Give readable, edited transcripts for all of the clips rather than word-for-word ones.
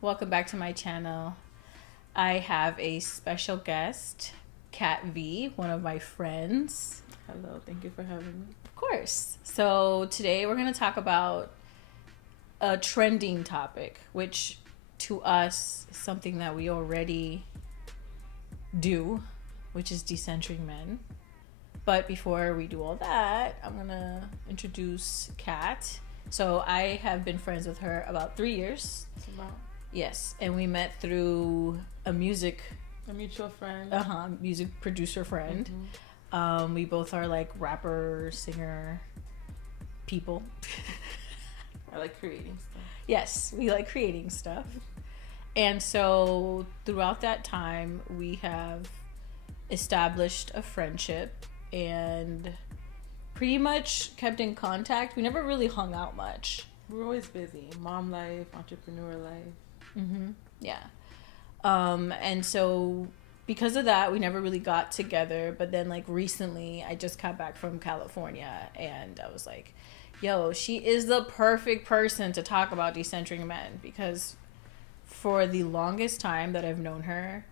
Welcome back to my channel. I have a special guest, Kat V, one of my friends. Hello, thank you for having me. Of course. So today we're going to talk about a trending topic, which to us is something that we already do, which is decentering men. But before we do all that, I'm going to introduce Kat. So I have been friends with her about 3 years. It's about Yes, and we met through a mutual friend. Music producer friend. We both are like rapper, singer people. I like creating stuff. Yes, we like creating stuff. And so throughout that time, we have established a friendship and pretty much kept in contact. We never really hung out much. We're always busy. Mom life, entrepreneur life. Yeah. And so because of that, we never really got together. But then like recently, I just got back from California and I was like, yo, she is the perfect person to talk about decentering men, because for the longest time that I've known her,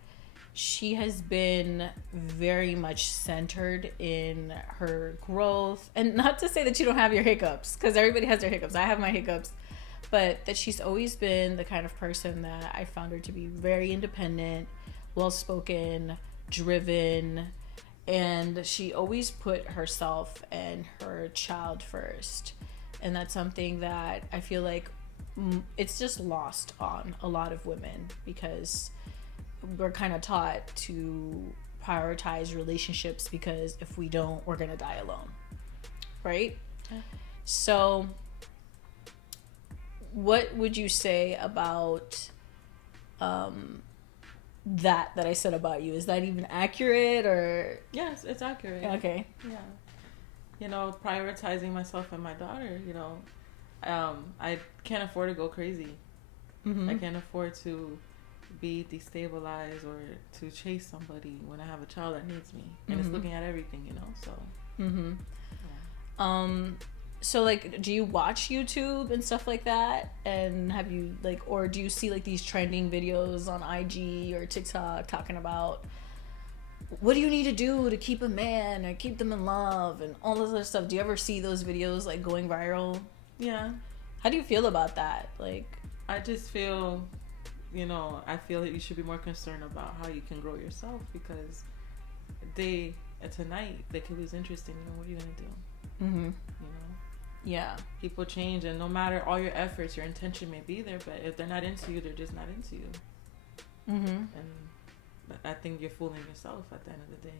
she has been very much centered in her growth. And not to say that you don't have your hiccups, because everybody has their hiccups. I have my hiccups. But that she's always been the kind of person that I found her to be very independent, well-spoken, driven, and she always put herself and her child first. And that's something that I feel like it's just lost on a lot of women, because we're kind of taught to prioritize relationships, because if we don't, we're gonna die alone, right? Yeah. So what would you say about that I said about you? Is that even accurate, or? Yes, it's accurate. Okay. Yeah. You know, prioritizing myself and my daughter, I can't afford to go crazy. I can't afford to be destabilized or to chase somebody when I have a child that needs me. And it's looking at everything, so. Yeah. So like, do you watch YouTube and stuff like that? And have you or do you see like these trending videos on IG or TikTok talking about what do you need to do to keep a man or keep them in love and all this other stuff? Do you ever see those videos like going viral? Yeah. How do you feel about that? Like, I just feel, I feel that you should be more concerned about how you can grow yourself, because tonight they could lose interest in you. What are you gonna do? Yeah. People change, and no matter all your efforts, your intention may be there, but if they're not into you, they're just not into you. And I think you're fooling yourself at the end of the day.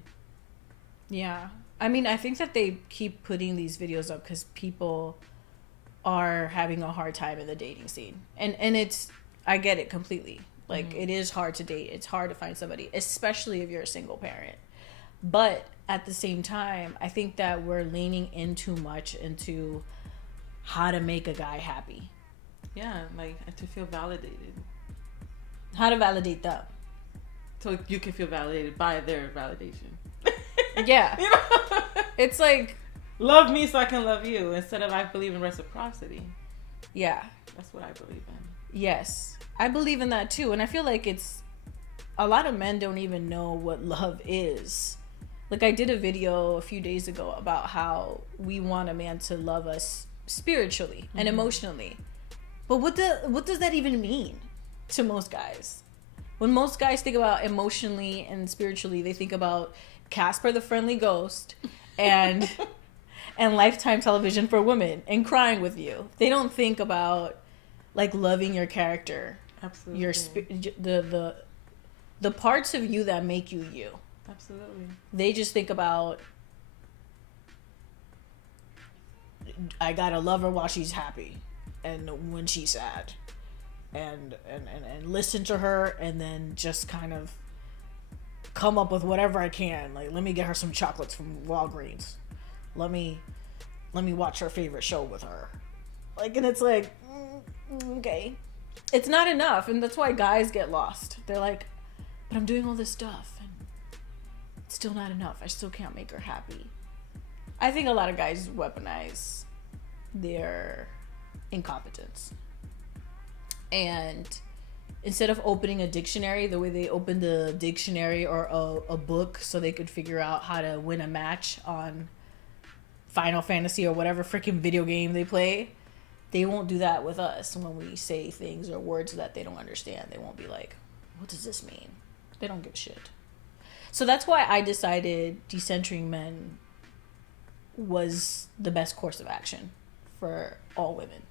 Yeah. I mean, I think that they keep putting these videos up because people are having a hard time in the dating scene. And I get it completely. Like, it is hard to date. It's hard to find somebody, especially if you're a single parent. But at the same time, I think that we're leaning in too much into how to make a guy happy. Yeah, like to feel validated. How to validate them. So you can feel validated by their validation. Yeah. It's like, love me so I can love you, instead of I believe in reciprocity. Yeah. That's what I believe in. Yes. I believe in that too. And I feel like a lot of men don't even know what love is. Like, I did a video a few days ago about how we want a man to love us spiritually and emotionally. But what does that even mean to most guys? When most guys think about emotionally and spiritually, they think about Casper the Friendly Ghost and Lifetime television for women and crying with you. They don't think about like loving your character. Absolutely. Your the parts of you that make you you. Absolutely. They just think about, I gotta love her while she's happy and when she's sad, and listen to her, and then just kind of come up with whatever I can. Like, let me get her some chocolates from Walgreens. Let me watch her favorite show with her. Like, and it's like, okay. It's not enough, and that's why guys get lost. They're like, but I'm doing all this stuff. It's still not enough. I still can't make her happy. I think a lot of guys weaponize their incompetence. And instead of opening a dictionary the way they opened a dictionary or a book so they could figure out how to win a match on Final Fantasy or whatever freaking video game they play, they won't do that with us when we say things or words that they don't understand. They won't be like, what does this mean? They don't give a shit. So that's why I decided decentering men was the best course of action for all women.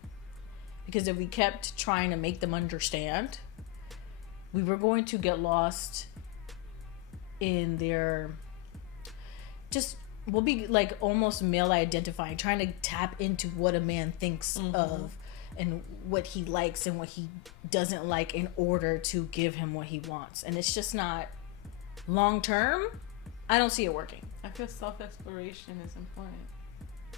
Because if we kept trying to make them understand, we were going to get lost in their we'll be like almost male identifying, trying to tap into what a man thinks of and what he likes and what he doesn't like in order to give him what he wants. And it's just not long term. I don't see it working. I feel self-exploration is important.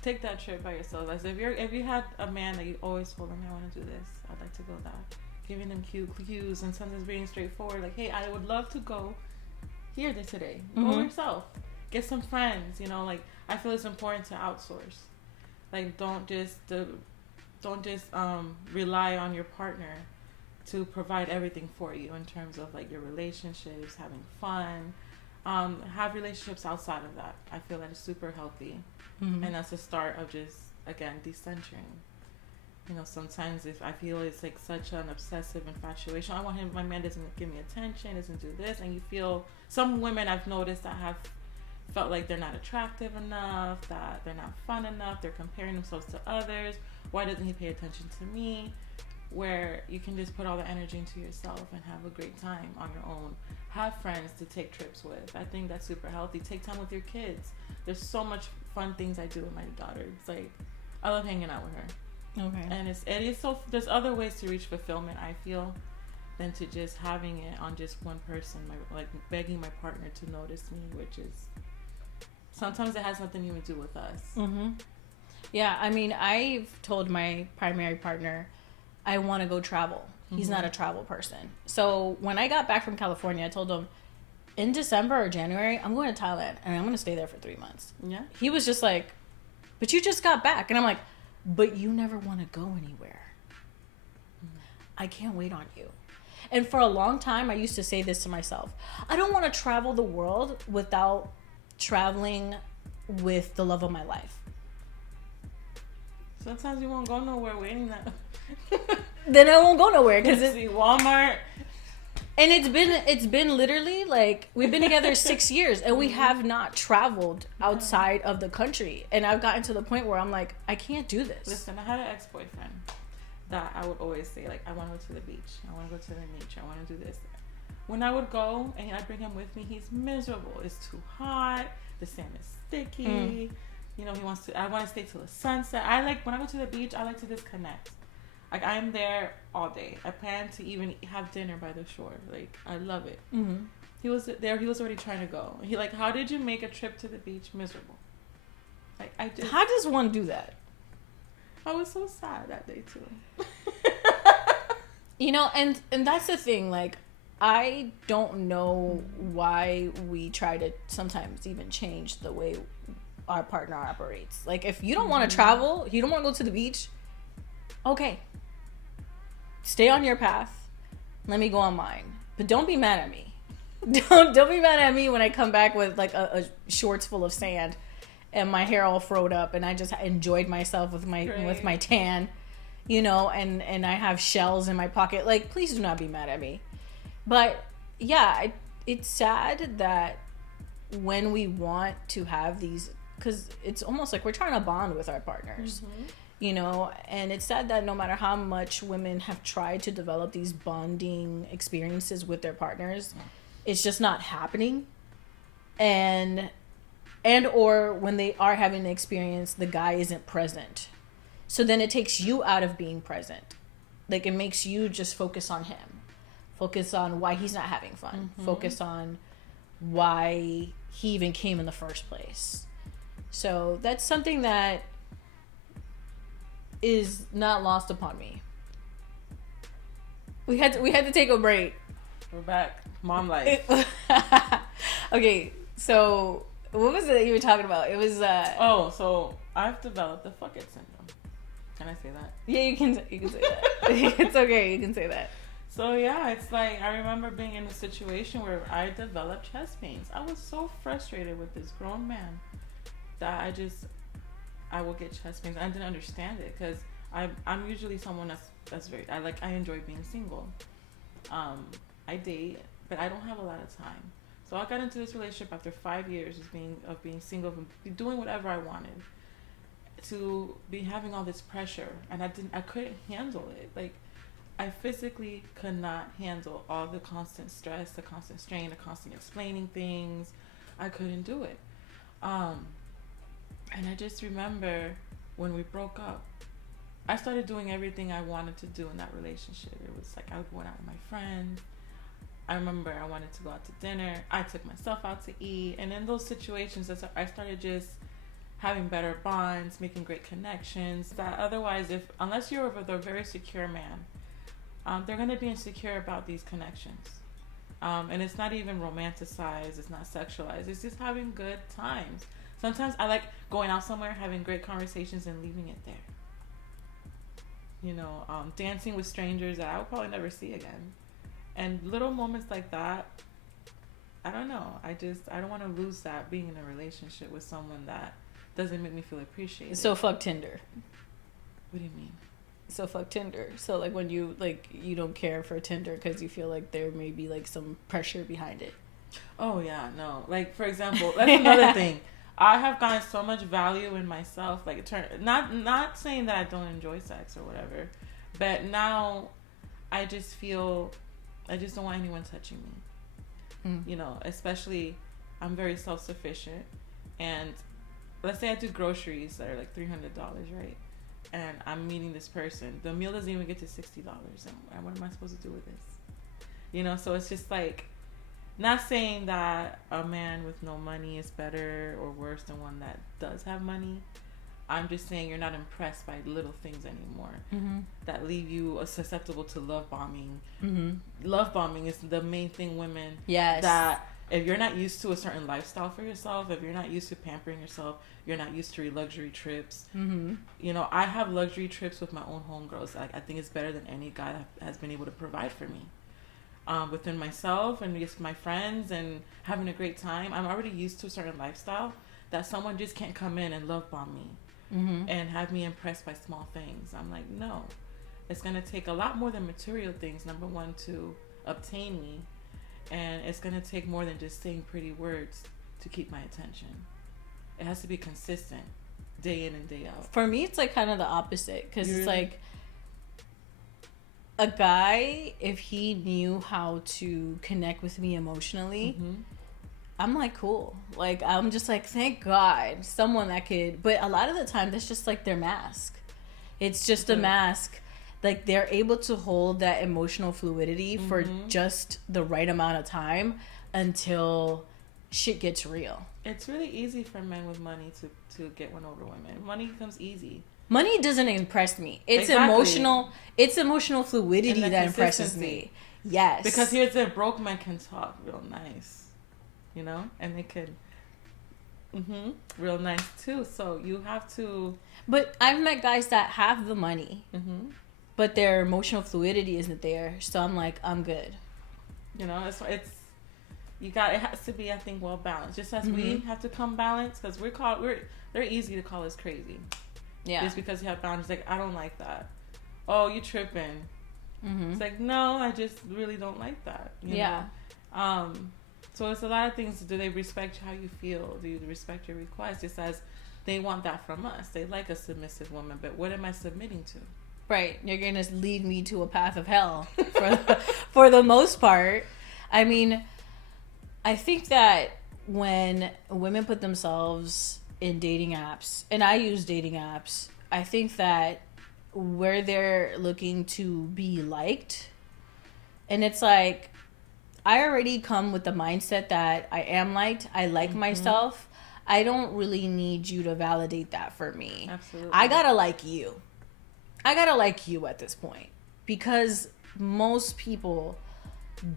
Take that trip by yourself. As if you had a man that you always told him, I want to do this, I'd like to go that. Giving them cues and sometimes being straightforward, like, hey, I would love to go here today. Go yourself. Get some friends, you know, like, I feel it's important to outsource. Like, don't just rely on your partner to provide everything for you in terms of like your relationships, having fun. Have relationships outside of that. I feel that is super healthy. And that's the start of just, again, decentering. You know, sometimes if I feel it's like such an obsessive infatuation, I want him, my man doesn't give me attention, doesn't do this, and you feel, some women I've noticed that have felt like they're not attractive enough, that they're not fun enough, they're comparing themselves to others, why doesn't he pay attention to me? Where you can just put all the energy into yourself and have a great time on your own. Have friends to take trips with. I think that's super healthy. Take time with your kids. There's so much fun things I do with my daughter. It's like, I love hanging out with her. Okay. And it is so, there's other ways to reach fulfillment, I feel, than to just having it on just one person, like begging my partner to notice me, which is, sometimes it has nothing even to do with us. Yeah, I mean, I've told my primary partner I want to go travel. He's not a travel person. So when I got back from California, I told him, in December or January, I'm going to Thailand and I'm going to stay there for 3 months. Yeah. He was just like, but you just got back. And I'm like, but you never want to go anywhere. I can't wait on you. And for a long time, I used to say this to myself. I don't want to travel the world without traveling with the love of my life. Sometimes you won't go nowhere waiting that. Then I won't go nowhere because it's Walmart. And it's been literally like we've been together 6 years and we have not traveled outside of the country. And I've gotten to the point where I'm like, I can't do this. Listen, I had an ex-boyfriend that I would always say, like, I want to go to the beach. I want to go to the nature. I want to do this. When I would go and I'd bring him with me, he's miserable. It's too hot. The sand is sticky. You know, I want to stay till the sunset. When I go to the beach, I like to disconnect. Like, I'm there all day. I plan to even have dinner by the shore. Like, I love it. He was there. He was already trying to go. He like, how did you make a trip to the beach miserable? Like, how does one do that? I was so sad that day too. You know, and that's the thing. Like, I don't know why we try to sometimes even change the way our partner operates. Like, if you don't want to travel, you don't want to go to the beach, okay, stay on your path, let me go on mine, but don't be mad at me. Don't be mad at me when I come back with like a shorts full of sand and my hair all froed up and I just enjoyed myself with my tan, you know, and I have shells in my pocket. Like, please do not be mad at me. But yeah, it's sad that when we want to have these, because it's almost like we're trying to bond with our partners, you know, and it's sad that no matter how much women have tried to develop these bonding experiences with their partners, it's just not happening. And or when they are having the experience, the guy isn't present. So then it takes you out of being present. Like, it makes you just focus on him. Focus on why he's not having fun. Focus on why he even came in the first place. So that's something that is not lost upon me. We had to take a break. We're back. Mom life. Okay, so what was it that you were talking about? It was so I've developed the fuck it syndrome. Can I say that? Yeah, you can say that. It's okay, you can say that. So yeah, it's like I remember being in a situation where I developed chest pains. I was so frustrated with this grown man that I will get chest pains. I didn't understand it because I'm usually someone that's very I enjoy being single. I date, but I don't have a lot of time. So I got into this relationship after 5 years of being single, of doing whatever I wanted, to be having all this pressure, and I couldn't handle it. Like I physically could not handle all the constant stress, the constant strain, the constant explaining things. I couldn't do it. And I just remember when we broke up, I started doing everything I wanted to do in that relationship. It was like I would go out with my friends. I remember I wanted to go out to dinner. I took myself out to eat. And in those situations, I started just having better bonds, making great connections. That otherwise, unless you're with a very secure man, they're going to be insecure about these connections. And it's not even romanticized. It's not sexualized. It's just having good times. Sometimes I like going out somewhere, having great conversations, and leaving it there. You know, dancing with strangers that I will probably never see again. And little moments like that, I don't know. I don't want to lose that being in a relationship with someone that doesn't make me feel appreciated. So fuck Tinder. What do you mean? So fuck Tinder. So like when you don't care for Tinder because you feel like there may be like some pressure behind it. Oh yeah, no. Like for example, that's another thing. I have gotten so much value in myself. Like not saying that I don't enjoy sex or whatever, but now I just don't want anyone touching me. You know, especially I'm very self-sufficient, and let's say I do groceries that are like $300, right? And I'm meeting this person. The meal doesn't even get to $60. And what am I supposed to do with this? You know, so it's just like, not saying that a man with no money is better or worse than one that does have money. I'm just saying you're not impressed by little things anymore that leave you susceptible to love bombing. Love bombing is the main thing women. Yes. That if you're not used to a certain lifestyle for yourself, if you're not used to pampering yourself, you're not used to luxury trips. You know, I have luxury trips with my own homegirls. I think it's better than any guy that has been able to provide for me. Within myself and just my friends and having a great time. I'm already used to a certain lifestyle that someone just can't come in and love bomb me and have me impressed by small things. I'm like, no. It's going to take a lot more than material things, number one, to obtain me. And it's going to take more than just saying pretty words to keep my attention. It has to be consistent, day in and day out. For me, it's like kind of the opposite. Because it's like, a guy, if he knew how to connect with me emotionally, I'm like, cool. Like, I'm just like, thank God, someone that could. But a lot of the time, that's just like their mask. It's just a mask. Like, they're able to hold that emotional fluidity for just the right amount of time until shit gets real. It's really easy for men with money to get one over women. Money comes easy. Money doesn't impress me. It's emotional fluidity that impresses me. Yes. Because here's the broke men can talk real nice. You know? And they can real nice too. So you have to. But I've met guys that have the money. But their emotional fluidity isn't there. So I'm like, I'm good. You know, it has to be, I think, well balanced. Just as we have to come balanced, because they're easy to call us crazy. Yeah. Just because you have boundaries. Like, I don't like that. Oh, you tripping. It's like, no, I just really don't like that. You know? So it's a lot of things. Do they respect how you feel? Do you respect your requests? Just as they want that from us. They like a submissive woman. But what am I submitting to? Right. You're going to lead me to a path of hell for the most part. I mean, I think that when women put themselves in dating apps, and I use dating apps, I think that where they're looking to be liked, and it's like, I already come with the mindset that I am liked, I like myself, I don't really need you to validate that for me. Absolutely. I gotta like you at this point, because most people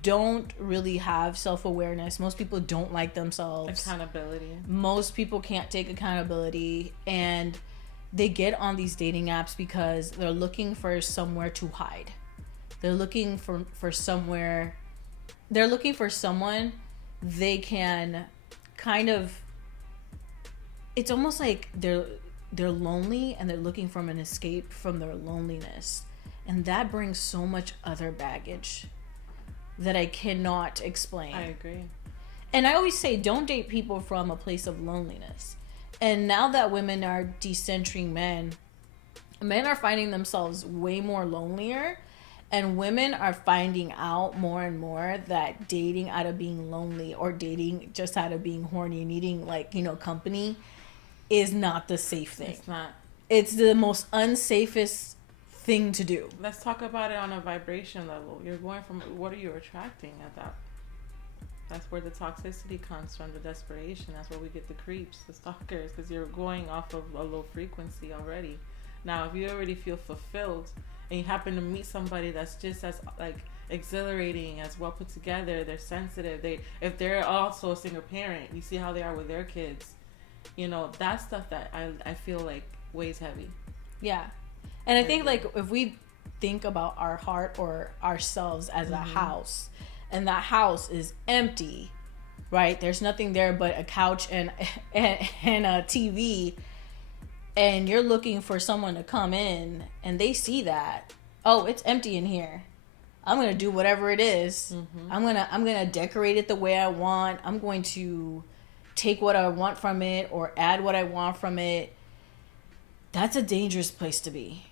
don't really have self-awareness. Most people don't like themselves. Accountability. Most people can't take accountability, and they get on these dating apps because they're looking for somewhere to hide. They're looking for somewhere. They're looking for someone they can kind of. It's almost like they're lonely and they're looking for an escape from their loneliness, and that brings so much other baggage that I cannot explain. I agree. And I always say, don't date people from a place of loneliness. And now that women are decentering men are finding themselves way more lonelier, and women are finding out more and more that dating out of being lonely or dating just out of being horny and needing, like, company is not the safe thing. It's not. It's the most unsafest thing to do. Let's talk about it on a vibration level. You're going from, what are you attracting at that? That's where the toxicity comes from, the desperation. That's where we get the creeps, the stalkers, because you're going off of a low frequency already. Now, if you already feel fulfilled and you happen to meet somebody that's just as like exhilarating, as well put together, they're sensitive, if they're also a single parent, you see how they are with their kids, that's stuff that I feel like weighs heavy. Yeah. And I think, like, if we think about our heart or ourselves as a house, and that house is empty, right? There's nothing there but a couch and a TV, and you're looking for someone to come in, and they see that, oh, it's empty in here. I'm gonna do whatever it is. I'm gonna decorate it the way I want. I'm going to take what I want from it or add what I want from it. That's a dangerous place to be.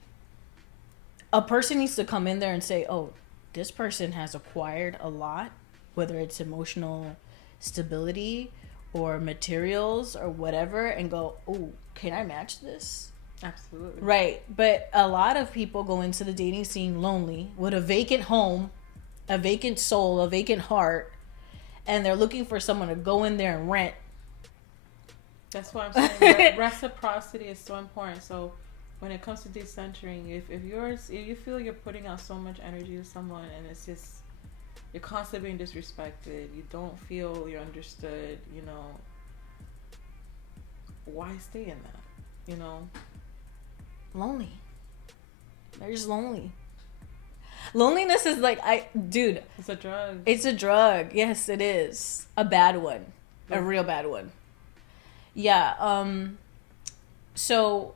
A person needs to come in there and say, oh, this person has acquired a lot, whether it's emotional stability or materials or whatever, and go, oh, can I match this? Absolutely. Right. But a lot of people go into the dating scene lonely, with a vacant home, a vacant soul, a vacant heart, and they're looking for someone to go in there and rent. That's why I'm saying reciprocity is so important. So when it comes to decentering, if you feel you're putting out so much energy to someone and it's just, you're constantly being disrespected, you don't feel you're understood, why stay in that? Lonely. They're just lonely. Loneliness is like, it's a drug. It's a drug. Yes, it is. A bad one. A real bad one. Yeah. So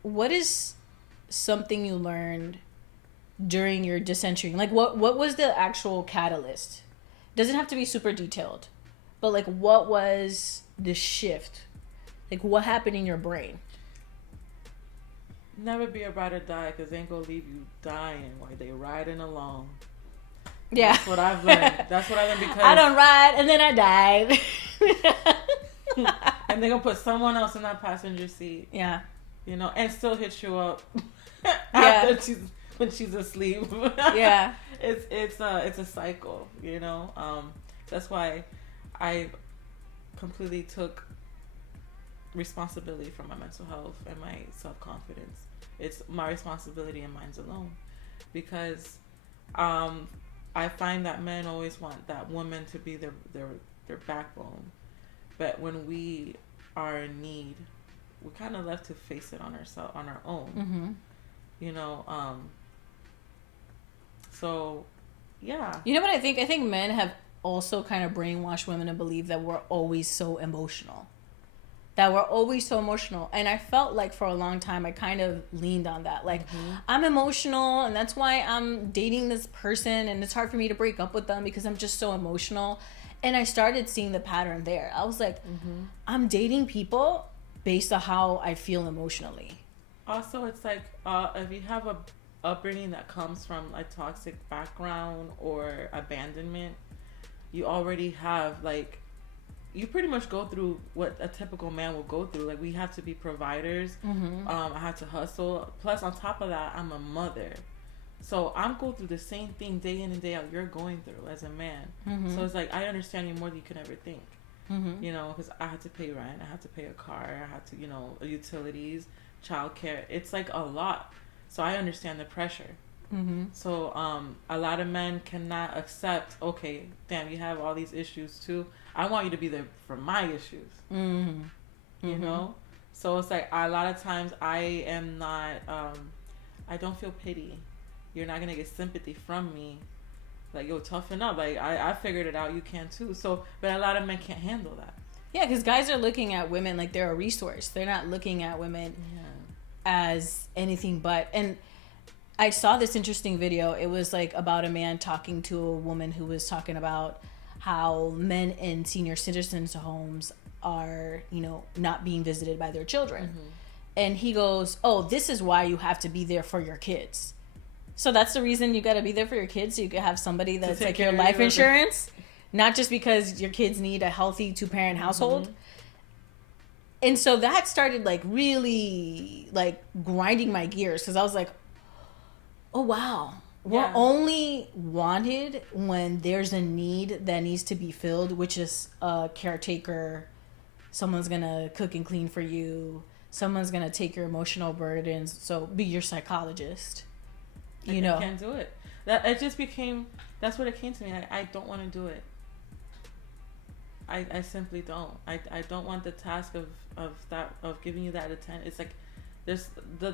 what is something you learned during your decentering? Like, what was the actual catalyst? Doesn't have to be super detailed, but like, what was the shift? Like, what happened in your brain? Never be a ride or die, because they ain't gonna leave you dying while they riding along. Yeah. That's what I've learned. That's what I learned, because I don't ride and then I died. And they're gonna put someone else in that passenger seat. Yeah. And still hit you up Yeah. when she's asleep. Yeah. It's a cycle, That's why I completely took responsibility for my mental health and my self-confidence. It's my responsibility and mine's alone, because I find that men always want that woman to be their backbone, but when we are in need, we're kind of left to face it on our own. So yeah. You know what I think? I think men have also kind of brainwashed women to believe that we're always so emotional. And I felt like for a long time I kind of leaned on that. Like, I'm emotional, and that's why I'm dating this person, and it's hard for me to break up with them because I'm just so emotional. And I started seeing the pattern there. I was like, I'm dating people based on how I feel emotionally. Also, it's like, if you have a upbringing that comes from a toxic background or abandonment, you already have, like, you pretty much go through what a typical man will go through. Like, we have to be providers. I have to hustle. Plus, on top of that, I'm a mother. So I'm going through the same thing day in and day out you're going through as a man. So it's like, I understand you more than you can ever think. Because I had to pay rent. I had to pay a car. I had to, utilities, childcare. It's like a lot. So I understand the pressure. So a lot of men cannot accept, okay, damn, you have all these issues too. I want you to be there for my issues. You know? So it's like, a lot of times I am not, I don't feel pity. you're not gonna get sympathy from me. Like, yo, toughen up. Like, I figured it out. You can too. So, but a lot of men can't handle that. Yeah, because guys are looking at women like they're a resource. They're not looking at women as anything but. And I saw this interesting video. It was like about a man talking to a woman who was talking about how men in senior citizens' homes are, you know, not being visited by their children. Mm-hmm. And he goes, oh, this is why you have to be there for your kids. So that's the reason you got to be there for your kids, so you can have somebody that's like your life insurance, not just because your kids need a healthy 2-parent household. Mm-hmm. And so that started like really like grinding my gears, because I was like, oh wow, we're only wanted when there's a need that needs to be filled, which is a caretaker. Someone's gonna cook and clean for you. Someone's gonna take your emotional burdens. So be your psychologist. You know, I can't do it. That it just became. That's what it came to me. I don't want to do it. I simply don't. I don't want the task of giving you that attention. It's like there's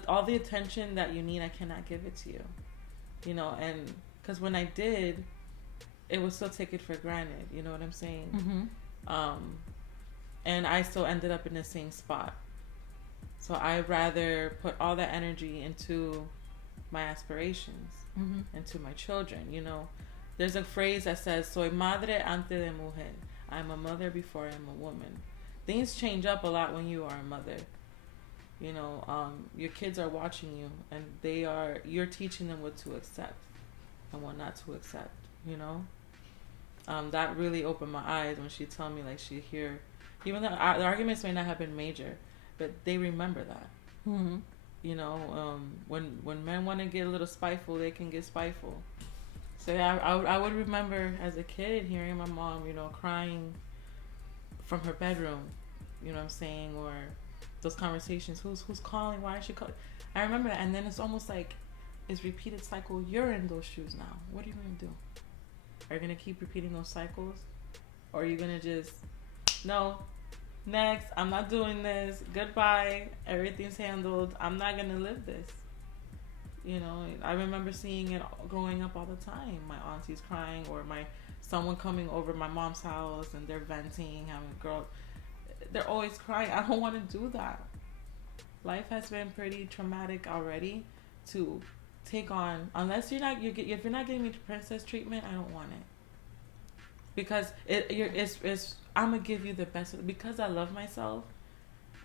all the attention that you need. I cannot give it to you. You know, and because when I did, it was still taken for granted. You know what I'm saying? Mm-hmm. And I still ended up in the same spot. So I'd rather put all that energy into my aspirations, mm-hmm. and to my children. You know, there's a phrase that says, "Soy madre antes de mujer." I'm a mother before I'm a woman. Things change up a lot when you are a mother. You know, your kids are watching you, and you're teaching them what to accept and what not to accept. You know, that really opened my eyes when she told me, like, she hear, even though the arguments may not have been major, but they remember that. Mm-hmm. You know, when men want to get a little spiteful, they can get spiteful. So yeah, I would remember as a kid hearing my mom, you know, crying from her bedroom. You know what I'm saying? Or those conversations. Who's calling? Why is she calling? I remember that, and then it's almost like it's repeated cycle. You're in those shoes now. What are you gonna do? Are you gonna keep repeating those cycles, or are you gonna just no? Next, I'm not doing this. Goodbye. Everything's handled. I'm not gonna live this. You know, I remember seeing it growing up all the time. My aunties crying, or someone coming over my mom's house and they're venting, having a girl. They're always crying. I don't want to do that. Life has been pretty traumatic already to take on. Unless if you're not giving me princess treatment, I don't want it. Because it's I'm gonna give you the best because I love myself,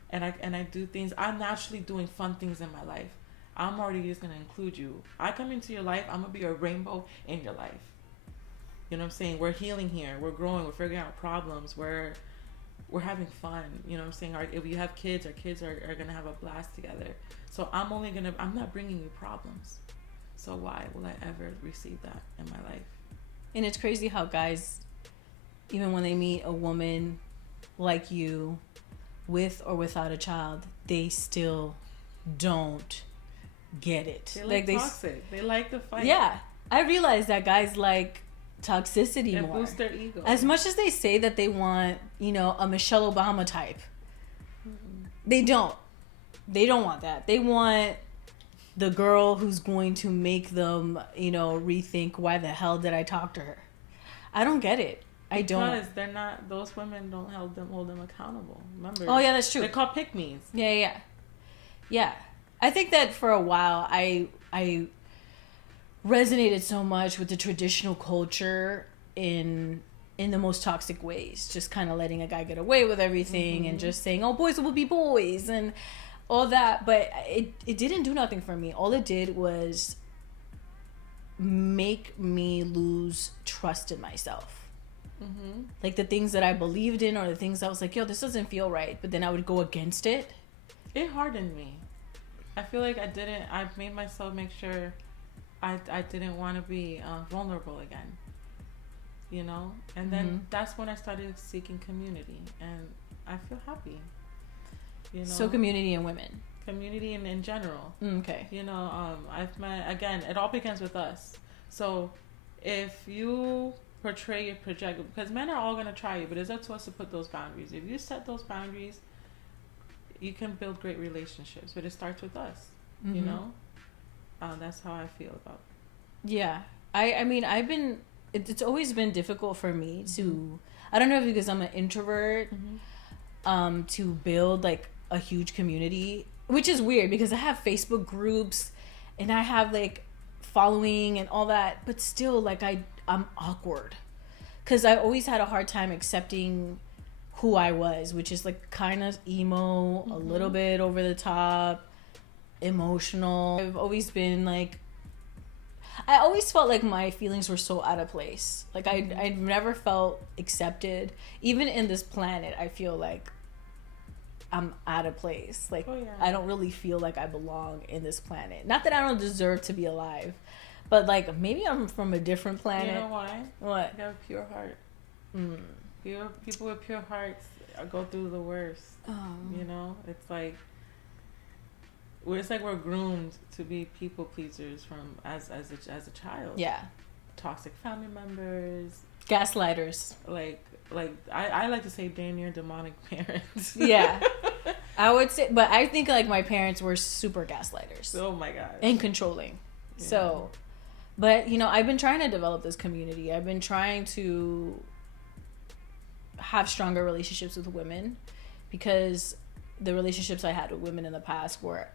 and I do things. I'm naturally doing fun things in my life. I'm already just gonna include you. I come into your life, I'm gonna be a rainbow in your life. You know what I'm saying? We're healing here. We're growing. We're figuring out problems. We're having fun. You know what I'm saying? If you have kids, our kids are gonna have a blast together. So I'm not bringing you problems. So why will I ever receive that in my life? And it's crazy how guys, even when they meet a woman like you, with or without a child, they still don't get it. They like toxic. They like the fight. Yeah, I realize that guys like toxicity and more. Boost their ego. As much as they say that they want, you know, a Michelle Obama type, they don't. They don't want that. They want the girl who's going to make them, you know, rethink why the hell did I talk to her. I don't get it. I don't. Because they're not. Those women don't hold them accountable. Remember? Oh yeah, that's true. They're called pick-me's. Yeah. I think that for a while I resonated so much with the traditional culture in the most toxic ways, just kind of letting a guy get away with everything, mm-hmm. and just saying, oh, boys will be boys and all that. But it didn't do nothing for me. All it did was make me lose trust in myself. Mm-hmm. Like the things that I believed in, or the things I was like, yo, this doesn't feel right, but then I would go against it. It hardened me. I feel like I made myself make sure I didn't want to be vulnerable again, you know? And then mm-hmm. that's when I started seeking community, and I feel happy, you know? So community and women. Community in general. Okay. You know, I've met, again, it all begins with us. So if you project, because men are all going to try you, but it's up to us to put those boundaries. If you set those boundaries, you can build great relationships, but it starts with us, mm-hmm. you know? That's how I feel about Yeah. I mean, it's always been difficult for me to, I don't know if because I'm an introvert, to build like a huge community, which is weird because I have Facebook groups and I have like following and all that, but still like I'm awkward because I always had a hard time accepting who I was, which is like kind of emo, a little bit over the top, emotional. I've always been like, I always felt like my feelings were so out of place. Like I never felt accepted. Even in this planet, I feel like I'm out of place. Like I don't really feel like I belong in this planet. Not that I don't deserve to be alive, but like maybe I'm from a different planet. You know why? What? You have a pure heart. People with pure hearts go through the worst. You know, it's like we're groomed to be people pleasers from as a child. Yeah. Toxic family members. Gaslighters. Like I like to say damn near demonic parents. Yeah. I would say, but I think like my parents were super gaslighters. Oh my gosh. And controlling. Yeah. So, but you know, I've been trying to develop this community. I've been trying to have stronger relationships with women because the relationships I had with women in the past were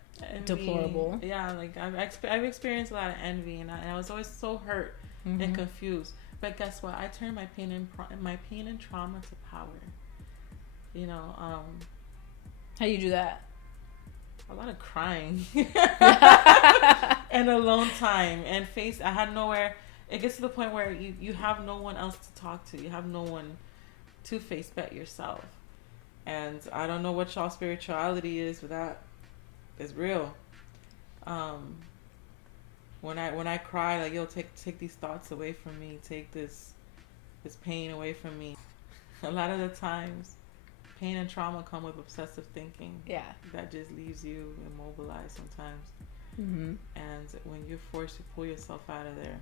deplorable. Yeah, like I've experienced a lot of envy, and I was always so hurt and confused. But guess what? I turned my pain and trauma to power. You know, how you do that? A lot of crying and alone time and I had nowhere. It gets to the point where you have no one else to talk to. You have no one to face but yourself. And I don't know what y'all spirituality is, but that is real. When I cry, like, yo, take these thoughts away from me. Take this pain away from me. A lot of the times, pain and trauma come with obsessive thinking. Yeah. That just leaves you immobilized sometimes. And when you're forced to pull yourself out of there,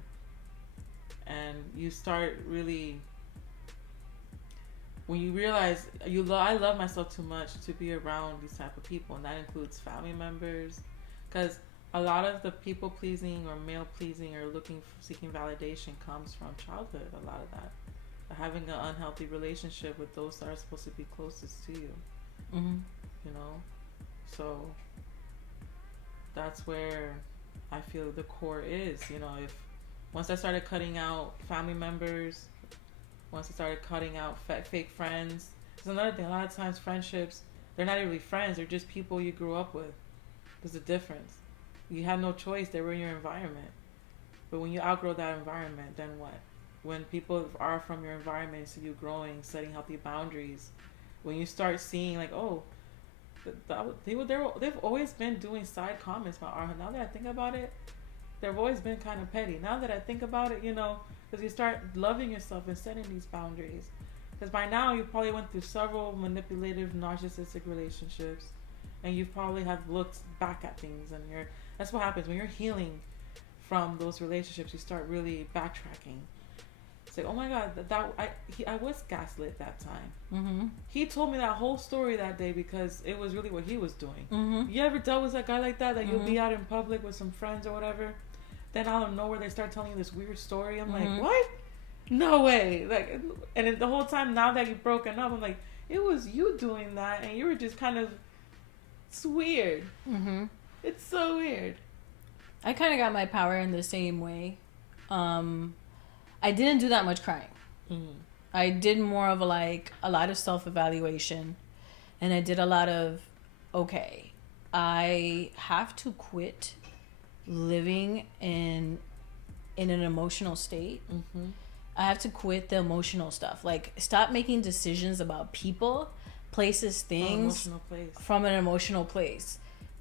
and you start really, when you realize I love myself too much to be around these type of people, and that includes family members, because a lot of the people pleasing or male pleasing or seeking validation comes from childhood. A lot of that, having an unhealthy relationship with those that are supposed to be closest to you. You know, so that's where I feel the core is. You know, if once I started cutting out family members, once I started cutting out fake friends, there's another thing. A lot of times friendships, they're not really friends. They're just people you grew up with. There's a difference. You had no choice. They were in your environment. But when you outgrow that environment, then what? When people are from your environment, so you growing, setting healthy boundaries, when you start seeing like, oh, they've always been doing side comments about art. Now that I think about it, they've always been kind of petty. Now that I think about it, you know, because you start loving yourself and setting these boundaries. Because by now you probably went through several manipulative, narcissistic relationships, and you probably have looked back at things, and that's what happens when you're healing from those relationships. You start really backtracking. It's like, oh my God, I was gaslit that time. He told me that whole story that day because it was really what he was doing. You ever dealt with a guy like that you'll be out in public with some friends or whatever, then out of nowhere they start telling you this weird story. I'm like, what? No way. Like, and the whole time now that you've broken up, I'm like, it was you doing that, and you were just kind of. It's weird. It's so weird. I kind of got my power in the same way. I didn't do that much crying. I did more of a lot of self-evaluation, and I did a lot of, okay, I have to quit living in an emotional state. I have to quit the emotional stuff. Like, stop making decisions about people, places, things from an emotional place,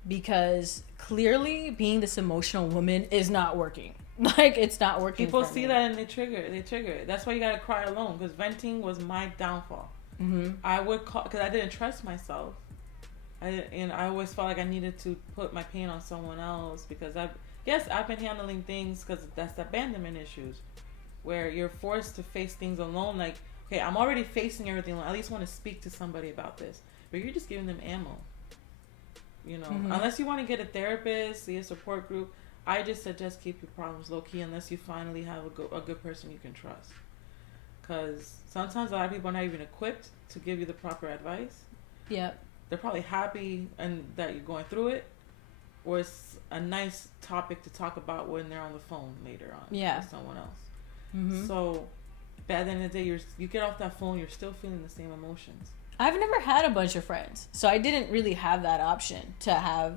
because clearly being this emotional woman is not working. Like, it's not working. People see that and they trigger it. That's why you gotta cry alone, because venting was my downfall. I would call because I didn't trust myself. I always felt like I needed to put my pain on someone else, because I've been handling things, because that's abandonment issues, where you're forced to face things alone. Like, okay, I'm already facing everything alone. I at least want to speak to somebody about this, but you're just giving them ammo. You know, unless you want to get a therapist, see a support group. I just suggest keep your problems low key unless you finally have a good person you can trust. Because sometimes a lot of people are not even equipped to give you the proper advice. Yep. They're probably happy and that you're going through it, or it's a nice topic to talk about when they're on the phone later on with someone else. Mm-hmm. So, but at the end of the day, you get off that phone, you're still feeling the same emotions. I've never had a bunch of friends, so I didn't really have that option to have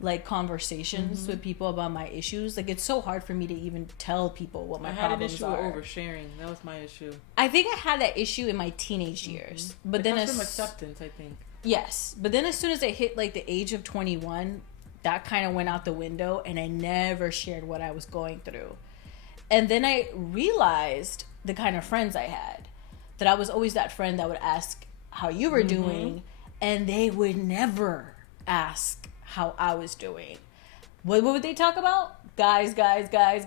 like conversations with people about my issues. Like, it's so hard for me to even tell people what my problems are. I had an issue with oversharing. That was my issue. I think I had that issue in my teenage years, but then comes from acceptance, I think. Yes, but then as soon as I hit like the age of 21, that kind of went out the window, and I never shared what I was going through. And then I realized the kind of friends I had, that I was always that friend that would ask how you were doing, and they would never ask how I was doing. What would they talk about? Guys. This guy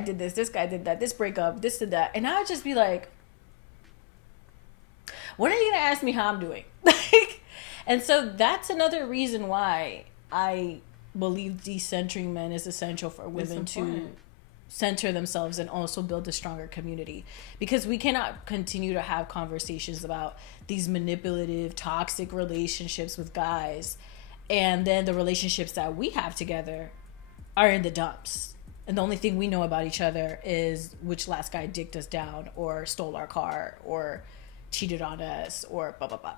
did this guy did that, this breakup, this did that. And I would just be like, when are you gonna ask me how I'm doing? And so that's another reason why I believe decentering men is essential for women to center themselves and also build a stronger community, because we cannot continue to have conversations about these manipulative, toxic relationships with guys, and then the relationships that we have together are in the dumps, and the only thing we know about each other is which last guy dicked us down or stole our car or cheated on us or blah blah blah.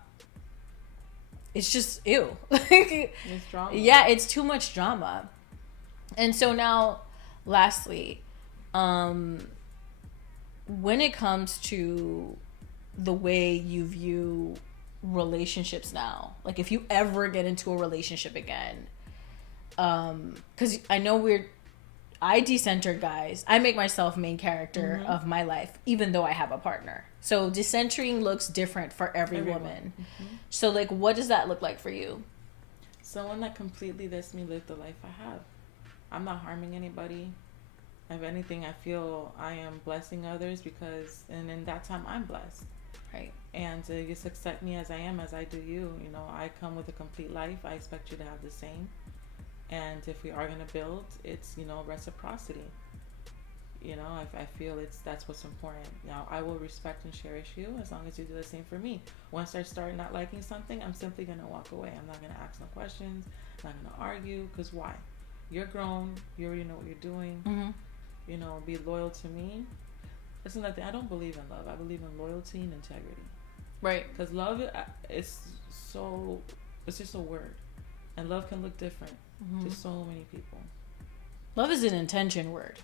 It's just ew. It's drama. Yeah, it's too much drama. And so now, lastly, when it comes to the way you view relationships now, like if you ever get into a relationship again, because I know I decenter guys. I make myself main character of my life, even though I have a partner. So decentering looks different for every woman. So like, what does that look like for you? Someone that completely lets me live the life I have. I'm not harming anybody. If anything, I feel I am blessing others because, and in that time, I'm blessed. Right. And you just accept me as I am, as I do you. You know, I come with a complete life. I expect you to have the same. And if we are going to build, it's, you know, reciprocity. You know, I feel that's what's important. Now, I will respect and cherish you as long as you do the same for me. Once I start not liking something, I'm simply going to walk away. I'm not going to ask no questions. I'm not going to argue. Because why? You're grown. You already know what you're doing. You know, be loyal to me. That's another thing. I don't believe in love. I believe in loyalty and integrity. Right. Because love is it's just a word. And love can look different to so many people. Love is an intention word.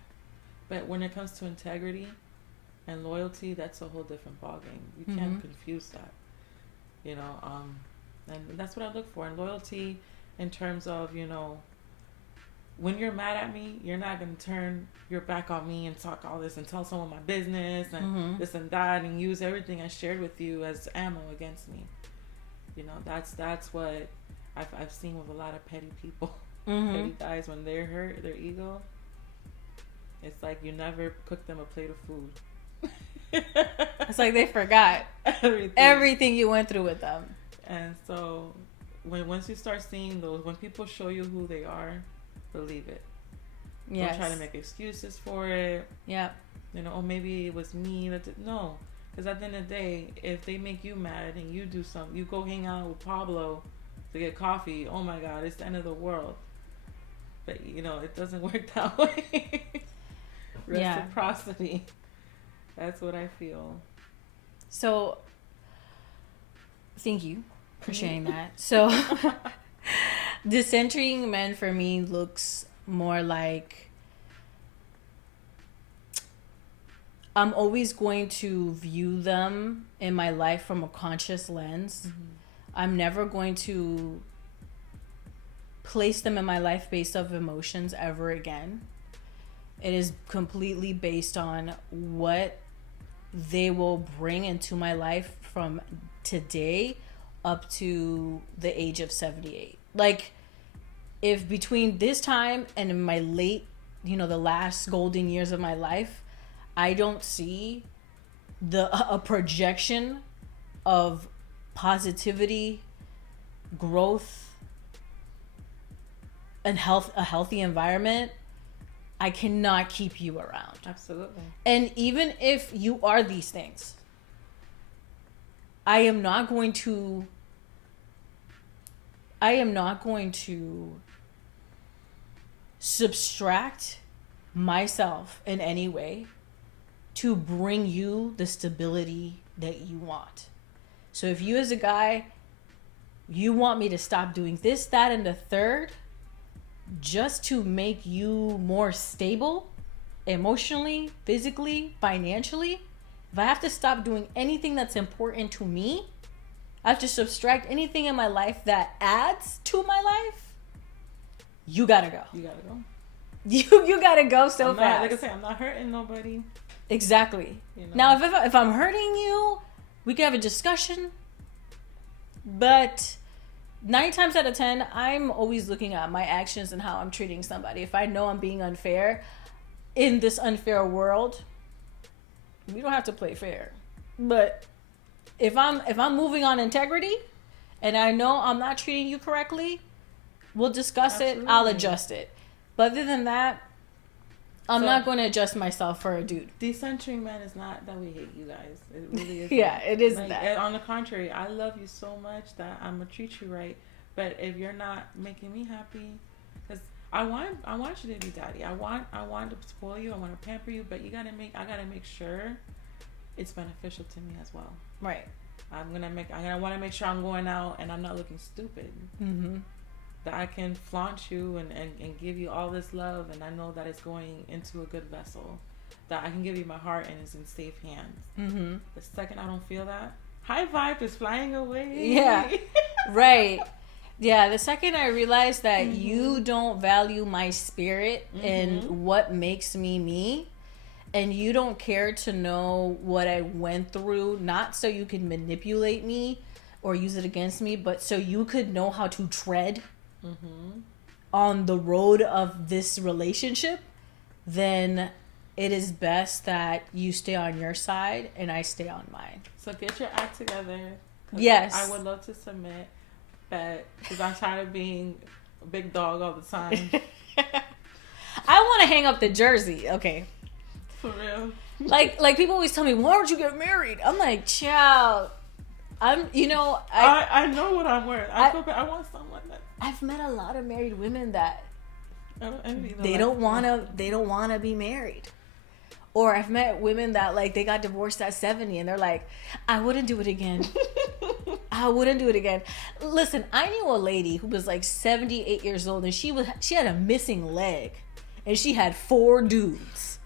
But when it comes to integrity and loyalty, that's a whole different ballgame. You can't confuse that. You know, and that's what I look for. And loyalty in terms of, you know, when you're mad at me, you're not going to turn your back on me and talk all this and tell someone my business and this and that and use everything I shared with you as ammo against me. You know, that's what I've seen with a lot of petty people. Petty guys, when they're hurt, their ego, it's like you never cook them a plate of food. It's like they forgot everything you went through with them. And so once you start seeing those, when people show you who they are, believe it. Yes. Don't try to make excuses for it. Yeah. You know, oh, maybe it was me. No. Because at the end of the day, if they make you mad and you do something, you go hang out with Pablo to get coffee, oh my God, it's the end of the world. But, you know, it doesn't work that way. Reciprocity. That's what I feel. So, thank you for sharing that. So, decentering men for me looks more like I'm always going to view them in my life from a conscious lens. I'm never going to place them in my life based off emotions ever again. It is completely based on what they will bring into my life from today up to the age of 78. Like, if between this time and in my late, you know, the last golden years of my life, I don't see a projection of positivity, growth, a healthy environment, I cannot keep you around. Absolutely. And even if you are these things, I am not going to subtract myself in any way to bring you the stability that you want. So if you as a guy, you want me to stop doing this, that, and the third, just to make you more stable emotionally, physically, financially, if I have to stop doing anything that's important to me, I have to subtract anything in my life that adds to my life, you gotta go. You gotta go. You gotta go so fast. Like I say, I'm not hurting nobody. Exactly. You know? Now, if I'm hurting you, we can have a discussion. But 9 times out of 10, I'm always looking at my actions and how I'm treating somebody. If I know I'm being unfair in this unfair world, we don't have to play fair. But if I'm moving on integrity and I know I'm not treating you correctly, we'll discuss Absolutely. It. I'll adjust it. But other than that, I'm not going to adjust myself for a dude. Decentering man is not that we hate you guys. It really is. Yeah, it isn't like, that. On the contrary, I love you so much that I'm gonna treat you right. But if you're not making me happy, because I want you to be daddy. I want to spoil you. I want to pamper you. But I gotta make sure it's beneficial to me as well. Right. I want to make sure I'm going out and I'm not looking stupid. Mm-hmm. That I can flaunt you and give you all this love, and I know that it's going into a good vessel. That I can give you my heart and it's in safe hands. Mm-hmm. The second I don't feel that, high vibe is flying away. Yeah, right. Yeah, the second I realize that mm-hmm. you don't value my spirit mm-hmm. and what makes me me, and you don't care to know what I went through, not so you can manipulate me or use it against me, but so you could know how to tread mm-hmm. on the road of this relationship, then it is best that you stay on your side and I stay on mine. So get your act together. Yes. I would love to submit, but because I'm tired of being a big dog all the time. I want to hang up the jersey. Okay. For real. Like people always tell me, why don't you get married? I'm like, child. I know what I'm worth. I want someone that. I've met a lot of married women that I don't envy them. They don't wanna be married. Or I've met women that like they got divorced at 70 and they're like, I wouldn't do it again. I wouldn't do it again. Listen, I knew a lady who was like 78 years old and she had a missing leg and she had 4 dudes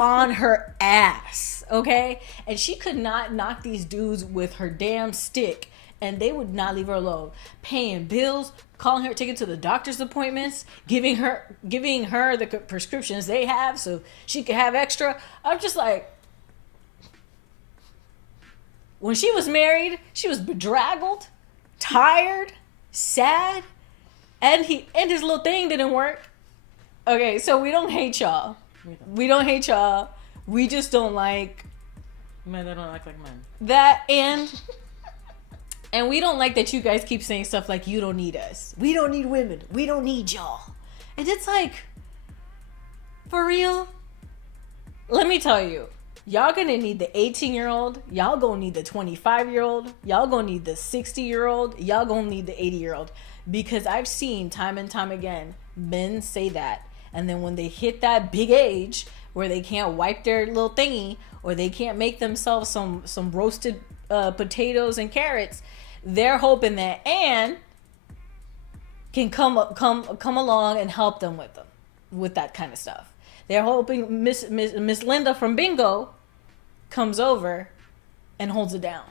on her ass, okay? And she could not knock these dudes with her damn stick and they would not leave her alone. Paying bills, calling her, taking to the doctor's appointments, giving her the prescriptions they have so she could have extra. I'm just like, when she was married, she was bedraggled, tired, sad, and his little thing didn't work. Okay, so we don't hate y'all. We don't hate y'all. We just don't like men that don't act like men. That and we don't like that you guys keep saying stuff like, you don't need us. We don't need women. We don't need y'all. And it's like, for real? Let me tell you, y'all gonna need the 18-year-old. Y'all gonna need the 25-year-old. Y'all gonna need the 60-year-old. Y'all gonna need the 80-year-old. Because I've seen time and time again, men say that. And then when they hit that big age where they can't wipe their little thingy or they can't make themselves some roasted potatoes and carrots, they're hoping that Anne can come along and help them with that kind of stuff. They're hoping Miss Linda from Bingo comes over and holds it down.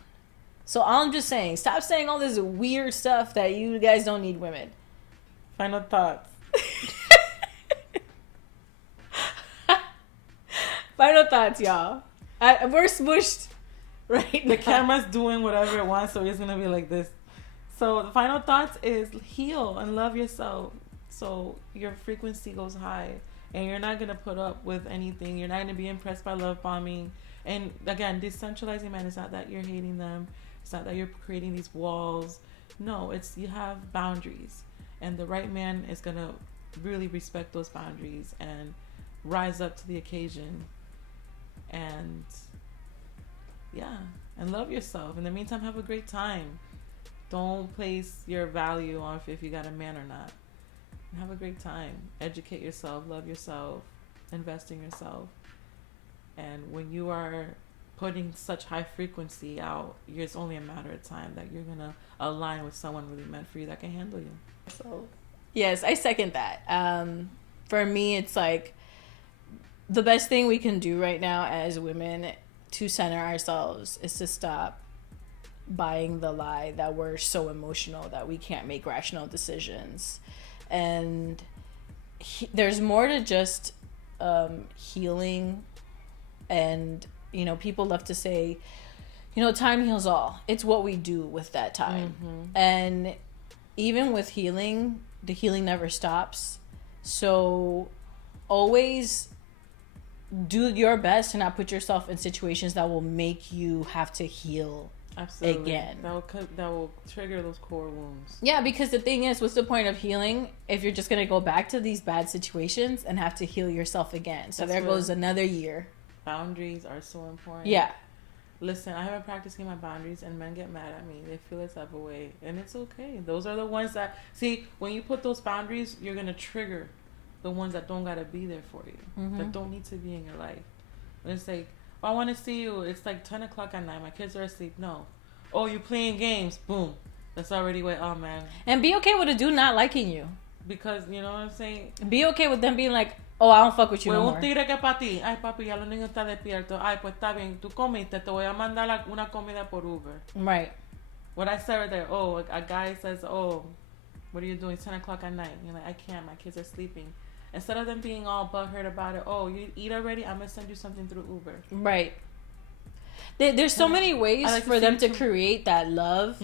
So I'm just saying, stop saying all this weird stuff that you guys don't need women. Final thoughts. Final thoughts, y'all. We're smushed right now. The camera's doing whatever it wants, so it's going to be like this. So the final thoughts is heal and love yourself so your frequency goes high. And you're not going to put up with anything. You're not going to be impressed by love bombing. And again, decentralizing man is not that you're hating them. It's not that you're creating these walls. No, it's you have boundaries. And the right man is going to really respect those boundaries and rise up to the occasion. And yeah, and love yourself. In the meantime, have a great time. Don't place your value on if you got a man or not. Have a great time. Educate yourself, love yourself, invest in yourself. And when you are putting such high frequency out, it's only a matter of time that you're going to align with someone really meant for you that can handle you. So, yes, I second that. For me, it's like the best thing we can do right now as women to center ourselves is to stop buying the lie that we're so emotional that we can't make rational decisions. And there's more to just healing. And, you know, people love to say, you know, time heals all. It's what we do with that time. Mm-hmm. And even with healing, the healing never stops. So always do your best to not put yourself in situations that will make you have to heal. Absolutely. Again. That will trigger those core wounds. Yeah, because the thing is, what's the point of healing if you're just going to go back to these bad situations and have to heal yourself again? So there goes another year. Boundaries are so important. Yeah. Listen, I haven't practicing my boundaries and men get mad at me. They feel a type of way. And it's okay. Those are the ones that... See, when you put those boundaries, you're going to trigger the ones that don't got to be there for you. Mm-hmm. That don't need to be in your life. And it's like, I want to see you. It's like 10 o'clock at night. My kids are asleep. No. Oh, you playing games. Boom. That's already way. Oh, man. And be okay with a dude not liking you. Because, you know what I'm saying? Be okay with them being like, oh, I don't fuck with you no more. Un tigre que pa ti. Ay, papi, ya los niños están despiertos. Ay, pues está bien. Tú comiste. Te voy a mandar una comida por Uber. Right. What I said right there. Oh, a guy says, oh, what are you doing? 10 o'clock at night. You're like, I can't. My kids are sleeping. Instead of them being all butthurt about it, oh, you eat already? I'm going to send you something through Uber. Right. There's so many ways for them to create that love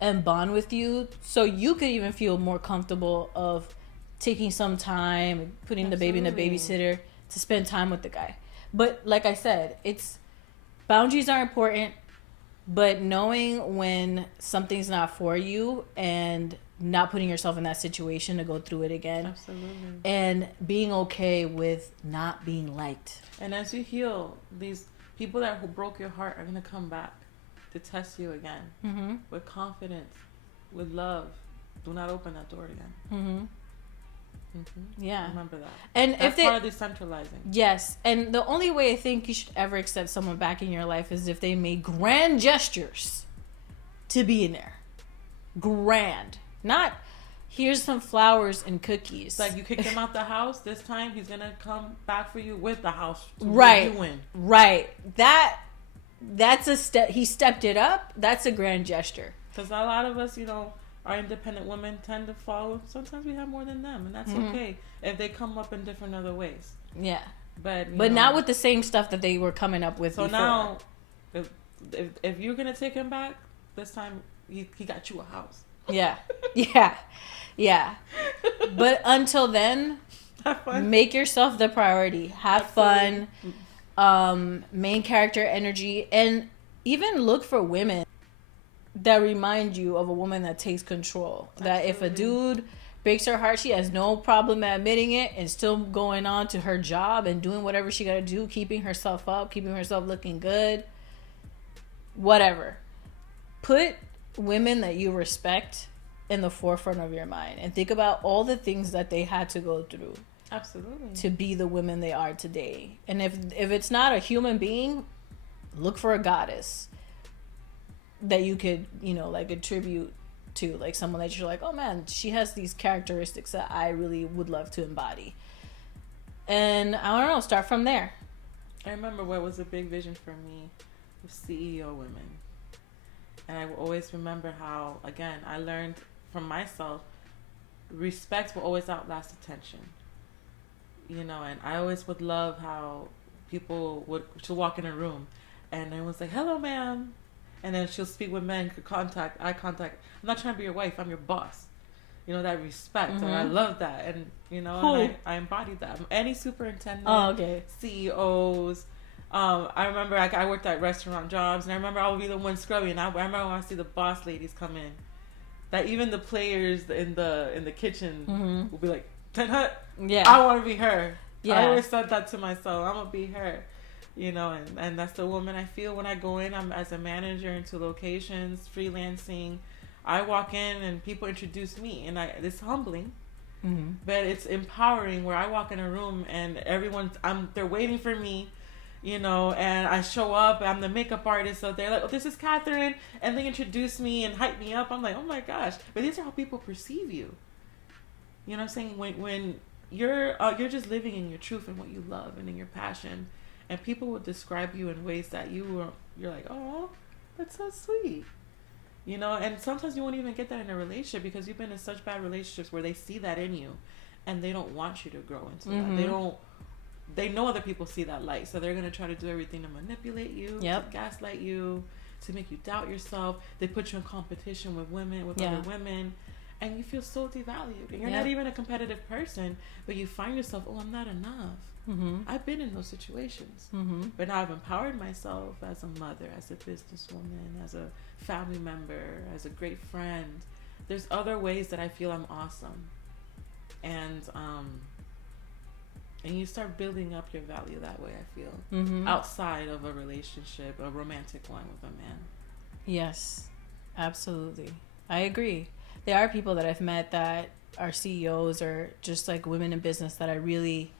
and bond with you, so you could even feel more comfortable of taking some time, putting the baby in the babysitter to spend time with the guy. But like I said, boundaries are important, but knowing when something's not for you and not putting yourself in that situation to go through it again. Absolutely. And being okay with not being liked. And as you heal, these people who broke your heart are going to come back to test you again with confidence, with love. Do not open that door again. Yeah. Remember that. And that's part of decentralizing. Yes. And the only way I think you should ever accept someone back in your life is if they made grand gestures to be in there. Grand. Not, here's some flowers and cookies. It's like you kicked him out the house. This time he's going to come back for you with the house. Right. You win. Right. That's a step. He stepped it up. That's a grand gesture. Because a lot of us, you know, our independent women tend to follow. Sometimes we have more than them. And that's okay if they come up in different other ways. Yeah. But not with the same stuff that they were coming up with before. Now, if you're going to take him back, this time he got you a house. Yeah. Yeah. But until then, make yourself the priority. Have fun. Main character energy. And even look for women that remind you of a woman that takes control. Absolutely. That if a dude breaks her heart, she has no problem admitting it and still going on to her job and doing whatever she got to do, keeping herself up, keeping herself looking good. Whatever. Put women that you respect in the forefront of your mind and think about all the things that they had to go through. Absolutely. To be the women they are today. And if it's not a human being, look for a goddess that you could, you know, like attribute to, like someone that you're like, oh man, she has these characteristics that I really would love to embody. And I don't know, start from there. I remember what was a big vision for me was CEO women. And I will always remember how, again, I learned from myself, respect will always outlast attention. You know, and I always would love how people she'll walk in a room and everyone's like, hello, ma'am. And then she'll speak with men, eye contact. I'm not trying to be your wife, I'm your boss. You know, that respect. And I love that. And, you know, and I embodied that. Any superintendent, CEOs. I remember I worked at restaurant jobs, and I remember I would be the one scrubbing. And I remember when I see the boss ladies come in. that even the players in the kitchen will be like, "Tenhut, yeah, I want to be her." yeah. I always said that to myself. I'm gonna be her, and that's the woman I feel when I go in. I'm as a manager into locations, freelancing. I walk in and people introduce me, and it's humbling, but it's empowering. Where I walk in a room and they're waiting for me. And I show up, I'm the makeup artist, so they're like, "Oh, this is Catherine," and they introduce me and hype me up. I'm like, oh my gosh, but these are how people perceive you. You know what I'm saying? When you're just living in your truth and what you love and in your passion, and people will describe you in ways that you're like, oh, that's so sweet. And sometimes you won't even get that in a relationship because you've been in such bad relationships where they see that in you and they don't want you to grow into that. They know other people see that light, so they're going to try to do everything to manipulate you, to gaslight you, to make you doubt yourself. They put you in competition with other women, and you feel so devalued. And you're not even a competitive person, but you find yourself, oh, I'm not enough. I've been in those situations. But now I've empowered myself as a mother, as a businesswoman, as a family member, as a great friend. There's other ways that I feel I'm awesome. And you start building up your value that way, I feel. Outside of a relationship, a romantic one with a man. Yes, absolutely. I agree. There are people that I've met that are CEOs or just like women in business that I really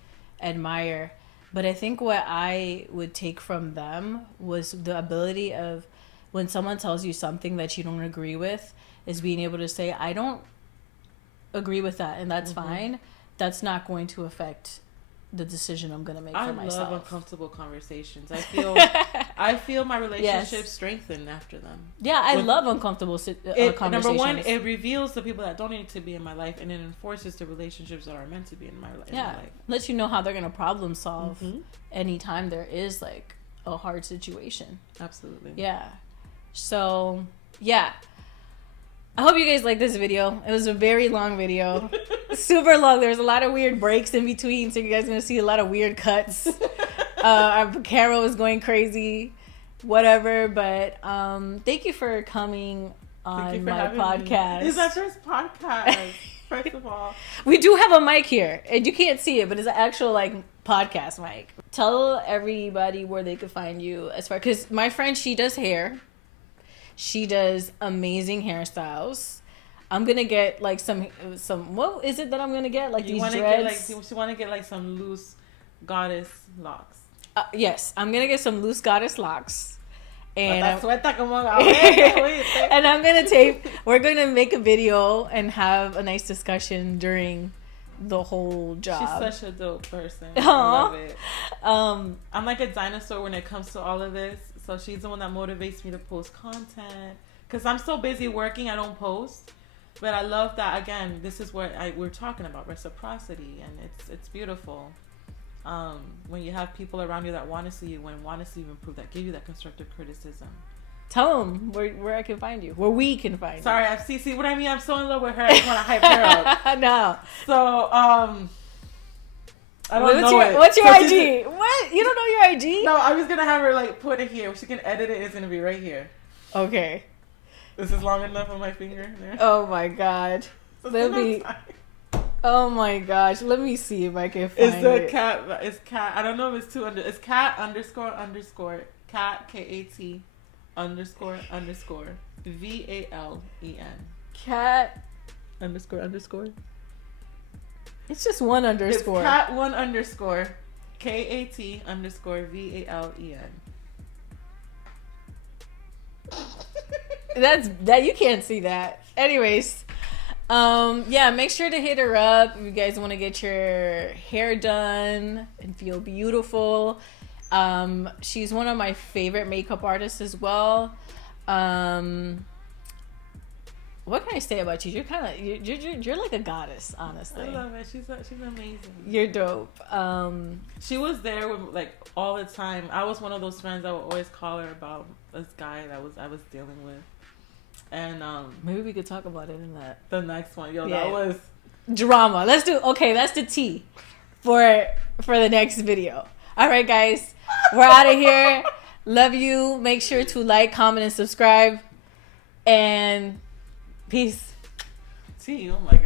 admire. But I think what I would take from them was the ability of when someone tells you something that you don't agree with, is being able to say, I don't agree with that, and that's fine. That's not going to affect the decision I'm going to make for myself. I love uncomfortable conversations. I feel my relationships strengthen after them. Yeah, I love uncomfortable conversations. Number one, it reveals the people that don't need to be in my life, and it enforces the relationships that are meant to be in my life. Yeah, lets you know how they're going to problem solve anytime there is like a hard situation. Absolutely. Yeah. So, yeah. I hope you guys like this video. It was a very long video. Super long. There's a lot of weird breaks in between, so you guys are going to see a lot of weird cuts. Our camera was going crazy. Whatever. But thank you for coming on my podcast. It's our first podcast, first of all. We do have a mic here. And you can't see it, but it's an actual like podcast mic. Tell everybody where they could find you as far... Because my friend, she does hair. She does amazing hairstyles. I'm gonna get like some. What is it that I'm gonna get? Like these dreads. You want to get like some loose goddess locks. Yes, I'm gonna get some loose goddess locks. And and I'm gonna tape. We're gonna make a video and have a nice discussion during the whole job. She's such a dope person. I love it. I'm like a dinosaur when it comes to all of this. So she's the one that motivates me to post content. Because I'm so busy working, I don't post. But I love that, again, this is what we're talking about, reciprocity. And it's beautiful. When you have people around you that want to see you and want to see you improve, that give you that constructive criticism. Tell them where I can find you. Where we can find you. Sorry, see what I mean? I'm so in love with her. I just want to hype her up. No. So, I don't know what's your IG? What? You don't know your IG? No, I was going to have her like put it here. She can edit it. It's going to be right here. Okay. This is long enough on my finger there. Oh my god. Oh my gosh. Let me see if I can find it. It's cat. I don't know if it's it's cat __ cat KAT __ VALEN. Cat __ It's just one underscore. It's cat one _ KAT _ VALEN. That you can't see that. Anyways, yeah, make sure to hit her up if you guys want to get your hair done and feel beautiful. She's one of my favorite makeup artists as well. What can I say about you? You're kind of you're like a goddess, honestly. I love it. She's amazing. You're dope. She was there with like all the time. I was one of those friends that would always call her about this guy that I was dealing with. And maybe we could talk about it in the next one. That was drama. That's the tea for the next video. All right, guys, we're out of here. Love you. Make sure to like, comment, and subscribe. And peace. 16. Oh my god.